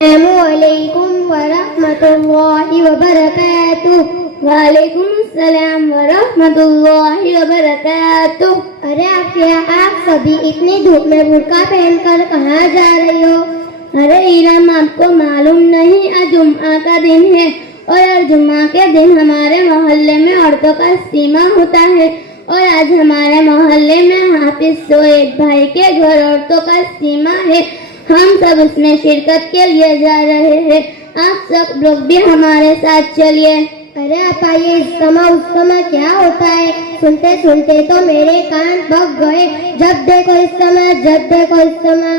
السلام علیکم ورحمۃ اللہ وبرکاتہ۔ وعلیکم السلام ورحمۃ اللہ وبرکاتہ۔ ارے آپ سبھی اتنی دھوپ میں برقع پہن کر کہاں جا رہی ہو؟ ارے ارم، آپ کو معلوم نہیں آج جمعہ کا دن ہے اور ہر جمعہ کے دن ہمارے محلے میں عورتوں کا اجتماع ہوتا ہے اور آج ہمارے محلے میں حافظ سعید بھائی کے گھر عورتوں کا اجتماع ہے۔ ہم سب اس میں شرکت کے لیے جا رہے ہیں، آپ سب لوگ بھی ہمارے ساتھ چلیے۔ ارے آپا، یہ اجتماع کیا ہوتا ہے؟ سنتے سنتے تو میرے کان پک گئے۔ جب دیکھو اجتماع۔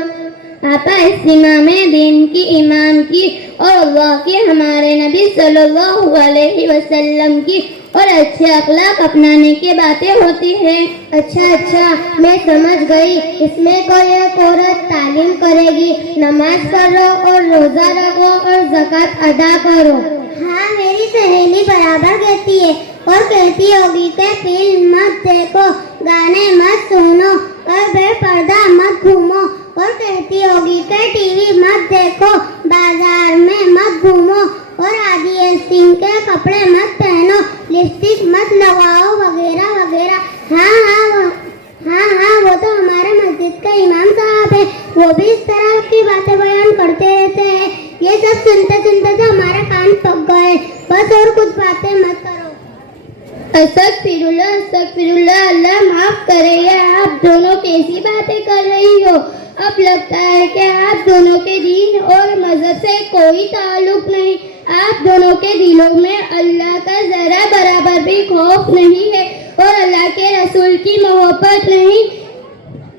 آپا، اجتماع میں دین کی، ایمان کی اور اللہ کی، ہمارے نبی صلی اللہ علیہ وسلم کی اور اچھے اخلاق اپنانے کی باتیں ہوتی ہیں۔ اچھا، میں سمجھ گئی۔ اس میں کوئی ایک عورت تعلیم کرے گی، نماز پڑھو اور روزہ رکھو اور زکوٰۃ ادا کرو۔ ہاں، میری سہیلی برابر کہتی ہے اور کہتی ہوگی کہ فلم مت دیکھو، گانے مت سنو اور بے پردہ مت گھومو، اور کہتی ہوگی کہ ٹی وی مت دیکھو، بازار میں مت گھومو اور آدھی ایسٹنگ کے کپڑے مت پہنو، لپسٹک مت لگاؤ وغیرہ وغیرہ۔ ہاں، وہ تو ہمارے مسجد کا امام صاحب ہے، وہ بھی اس طرح کی باتیں بیان کرتے رہتے ہیں۔ یہ سب سنتے تو ہمارے کان پک گئے۔ بس اور کچھ باتیں مت کرو۔ استغفراللہ، اللہ معاف کرے۔ یہ آپ دونوں کیسی باتیں کر رہی ہو؟ اب لگتا ہے کہ آپ دونوں کے دین اور مذہب سے کوئی تعلق نہیں، آپ دونوں کے دلوں میں اللہ کا ذرا برابر بھی خوف نہیں ہے اور اللہ کے رسول کی محبت نہیں،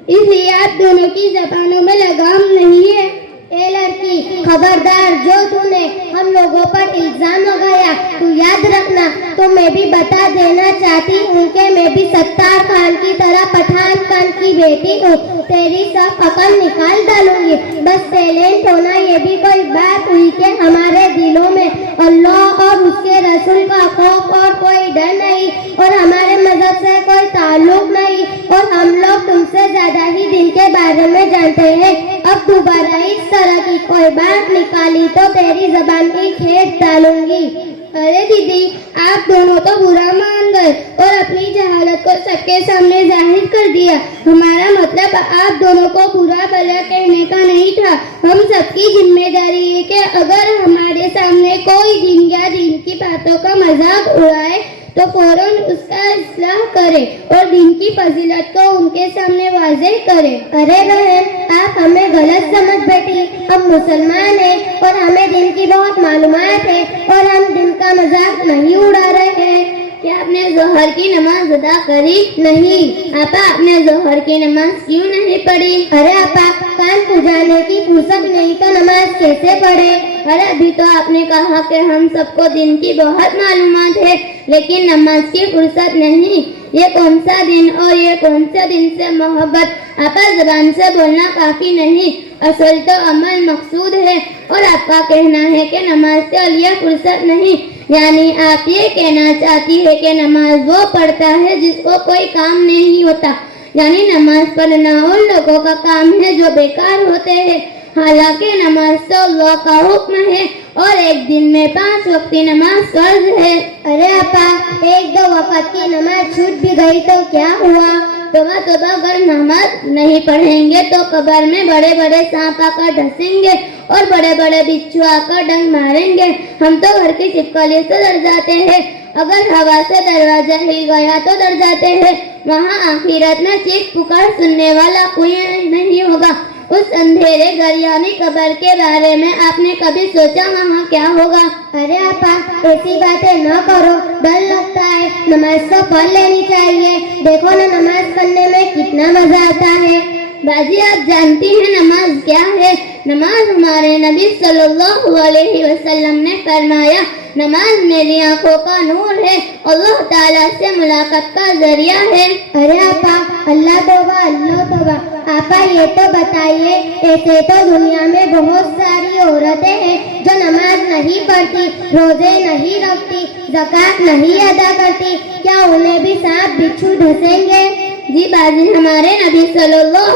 اس لیے آپ دونوں کی زبانوں میں لگام نہیں ہے۔ اے لڑکی، خبردار، جو تو نے ہم لوگوں پر الزام لگایا تو یاد رکھنا، تو میں بھی بتا دینا چاہتی ہوں کہ میں بھی ستار خان کی طرح پٹھان خان کی بیٹی ہوں، تیری سب عقل نکال ڈالوں گی۔ بس سیلنٹ ہونا یہ بھی کوئی بات ہوئی کہ ہمارے دلوں میں اللہ اور اس کے رسول کا خوف اور کوئی ڈر نہیں اور ہمارے مذہب سے کوئی تعلق نہیں اور ہم لوگ تم سے زیادہ ہی دین کے بارے میں جانتے ہیں۔ اب دوبارہ اس طرح کی کوئی بات نکالی تو تیری زبان کی کھیت ڈالوں گی۔ ارے دیدی، آپ دونوں تو برا مان گئے اور اپنی جہالت کو سب کے سامنے ظاہر کر دیا۔ ہمارا مطلب آپ دونوں کو برا بھلا کہنے کا نہیں تھا۔ ہم سب کی ذمہ داری ہے کہ اگر ہمارے سامنے کوئی دین یا دین کی باتوں کا مذاق اڑائے تو فوراً اس کا اصلاح کرے اور دین کی فضیلت کو ان کے سامنے واضح کرے۔ ارے بہن، آپ ہمیں غلط سمجھ بیٹھی، ہم مسلمان ہیں اور ہمیں دین کی بہت معلومات ہے اور ہم دین کا مذاق نہیں اڑا رہے ہیں۔ کیا آپ نے ظہر کی نماز ادا کری؟ نہیں۔ آپا، آپ نے ظہر کی نماز کیوں نہیں پڑھی؟ ارے آپا، کان پجانے کی فرصت نہیں تو نماز کیسے پڑھے؟ ارے ابھی تو آپ نے کہا کہ ہم سب کو دین کی بہت معلومات ہے لیکن نماز کی فرصت نہیں۔ یہ کون سا دن اور یہ کون سے دن سے محبت؟ آپا، زبان سے بولنا کافی نہیں، اصل تو عمل مقصود ہے اور آپ کا کہنا ہے کہ نماز کے لیے فرصت نہیں، یعنی آپ یہ کہنا چاہتی ہے کہ نماز وہ پڑھتا ہے جس کو کوئی کام نہیں ہوتا، یعنی نماز پڑھنا ان لوگوں کا کام ہے جو بیکار ہوتے ہیں، حالانکہ نماز تو اللہ کا حکم ہے اور ایک دن میں 5 وقت کی نماز فرض ہے۔ ارے آپا، 1-2 وقت کی نماز چھوٹ بھی گئی تو کیا ہوا؟ توبہ، اگر نماز نہیں پڑھیں گے تو قبر میں بڑے بڑے سانپ آ کر ڈسیں گے اور بڑے بڑے بچھو آ کر ڈنگ ماریں گے، ہم تو گھر کی چھپکلی سے ڈر جاتے ہیں، اگر ہوا سے دروازہ ہل گیا تو ڈر جاتے ہیں، وہاں آخرت میں چیخ پکار سننے والا کوئی نہیں ہوگا، اس اندھیرے گھر یعنی قبر کے بارے میں آپ نے کبھی سوچا وہاں کیا ہوگا؟ ارے آپا، ایسی باتیں نہ کرو، ڈر لگتا ہے، نماز تو پڑھ لینی چاہیے، دیکھو نا نماز پڑھنے میں کتنا مزہ آتا ہے۔ باجی، آپ جانتی ہیں نماز کیا ہے؟ نماز ہمارے نبی صلی اللہ علیہ وسلم نے فرمایا، نماز میری آنکھوں کا نور ہے، اللہ تعالیٰ سے ملاقات کا ذریعہ ہے۔ ارے آپا، اللہ توبہ، آپا یہ تو بتائیے، ایسے تو دنیا میں بہت ساری عورتیں ہیں جو نماز نہیں پڑھتی، روزے نہیں رکھتی، زکوٰۃ نہیں ادا کرتی، کیا انہیں بھی سانپ بچھو ڈسیں گے؟ جی باجی، ہمارے نبی صلی اللہ